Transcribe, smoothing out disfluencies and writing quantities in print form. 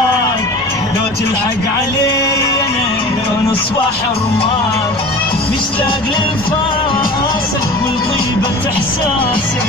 بعد لو تلحق علينا لو نصبح رماد مشتاق للفاسك ولطيبة احساسك